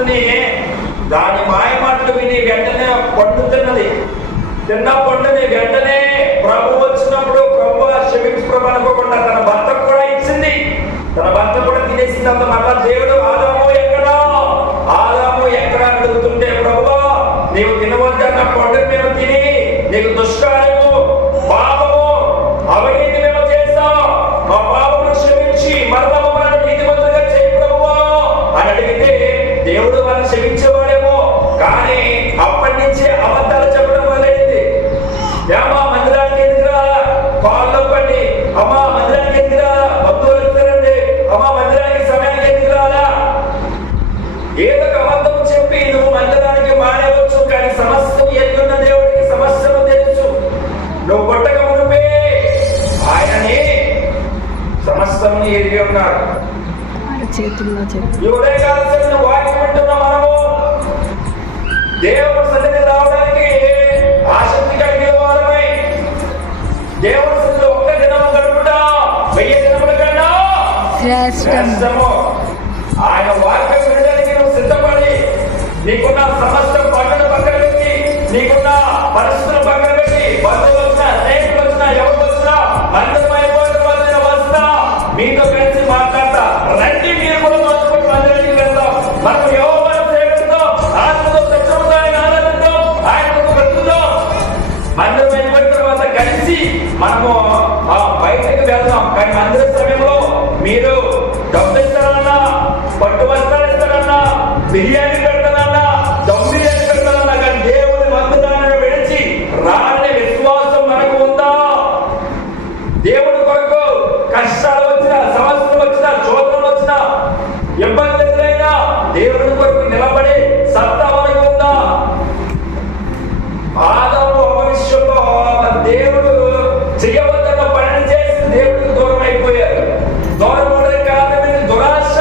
మనస్సుని దాని మాయ మాటలు విని వెంటనే పండు తిన్నది. తిన్న పండుని వెంటనే ప్రభు వచ్చినప్పుడు ప్రభు క్షమించు ప్రభు అనుకోకుండా తన భర్తకు కూడా ఇచ్చింది. తన భర్త కూడా తినేసిన తర్వాత మళ్ళా దేవుడు ఆదాము ఎక్కడా? ఆదాము ఎక్కడ? అడుగుతుంటే ప్రభు నీవు తిన ఏదో ఒక అబద్ధం చెప్పి నువ్వు మందిరానికి మానేవచ్చు కానీ సమస్తం ఎత్తున్న దేవుడికి సమస్యను తెలుసు. నువ్వు కొట్టక మునిపే. ఆయనని సమస్తం ఎరిగి ఉన్నాడు చేతుల్లో ఉదయకాల వాక్యం వింటున్న మనము దేవుడి సన్నిధి రావడానికి ఆసక్తి కలిగిన వారమై. దేవుడి సన్నిధి ఒక్క దినము గడుపుట వెయ్యి దినముల కన్నా ఆయన వాక్యం నీకున్న సమస్త పక్కన పక్కన పెట్టి నీకున్న పరిస్థితులు పక్కన పెట్టి బంధువులు వచ్చినా స్నేహితులు వచ్చినా ఎవరు వచ్చినా మందిరం అయిపోయిన వచ్చిన వస్తా. మీతో కలిసి మాట్లాడతా. రండి మీరు కూడా మొత్తం మందిరానికి వెళ్తాం మనం ఎవరు సేవిస్తాం ఆత్మతో సత్యంతో ఆయన ఆనందిద్దాం ఆయనకు బ్రతుకుదాం. మందిరం అయిపోయిన తర్వాత కలిసి మనము బయటకు వెళ్దాం. కానీ మందిర సమయంలో మీరు ఎదురైనా కొరకు నిలబడి సత్తా మనకు ఉందా? ఆదాము అపవిష్యంలో దేవుడు చేయవద్దన్న పనిని చేసి దేవుడికి దూరం అయిపోయారు దూరం అవడం కారణమైన దురాశ.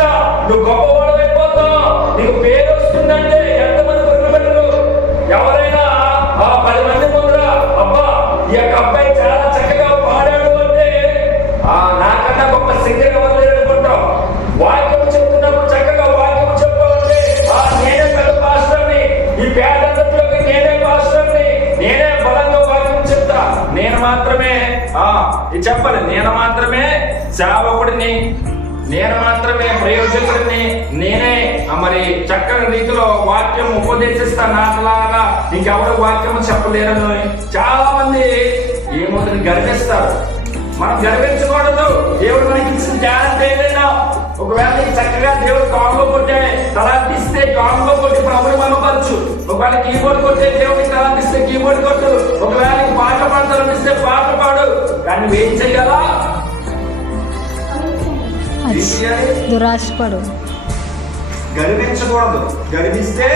నువ్వు గొప్పవాడు అయిపోతావు. నీకు పేరు వస్తుందంటే ఎంతమంది గుర్తుపెట్టరు ఎవరైనా ఆ పది మంది ముందర అబ్బా ఈ యొక్క అబ్బాయి చాలా చక్కగా పాడాడు అంటే ఆ నాకన్నా గొప్ప సింగర్ మాత్రమే ఆ ఇది చెప్పాలి. నేను మాత్రమే సేవకుడిని నేను మాత్రమే ప్రయోజకుడిని నేనే మరి చక్కని రీతిలో వాక్యం ఉపదేశిస్తా నాకులాగా ఇంకెవరు వాక్యం చెప్పలేరని చాలా మంది ఏమవుతుంది గర్విస్తారు. మనం గర్వించకూడదు. దేవుడు మనకి ఇచ్చిన టాలెంట్ ఏదైనా ఒకవేళ నీకు చక్కగా దేవుడు కాంగో కొట్టే తలాంటిస్తే కాంగో కొట్టి ప్రభుని మమపరచు ఒకవేళ కీబోర్డ్ కొట్టే దేవుడికి తలాంటిస్తే కీబోర్డ్ కొట్టు. నువ్వేం చేయాలి? దురాశపడు. గర్వించకూడదు. గర్విస్తే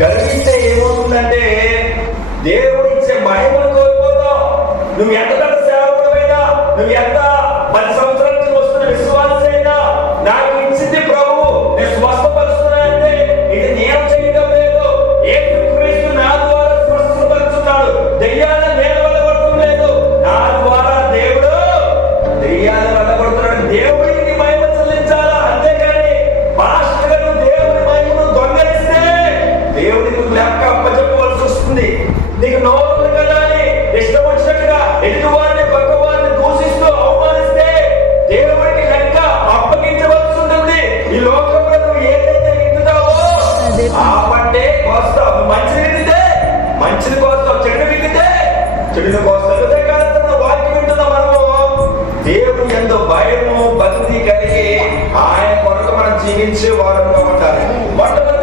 గర్విస్తే ఏమవుతుందంటే దేవుడు ఇచ్చే మహిమను కోల్పోతావు. నువ్వు ఎంత పెద్ద సేవకుడమైనా నువ్వు ఎంత పది నీకు నోరు కదా అని ఇష్టం వచ్చినట్టుగా ఎదుటివారిని పక్కవారిని దూషిస్తూ అవమానిస్తే దేవుడికి లెక్క అప్పగించవలసి ఉంటుంది ఈ లోకంలో నువ్వు ఏదైతే అదే. ఆ పంటే కోస్తావు. నువ్వు మంచిని విత్తితే మంచిని కోస్తావు. చెడు విత్తితే చెడుని కోస్తావు. కాలంలో వాక్యం వింటున్న మనము. దేవుడు ఎంతో భయము భక్తి కలిగి ఆయన కొరకు మనం జీవించే వారంగా ఉండాలి. మొట్టమొదటిగా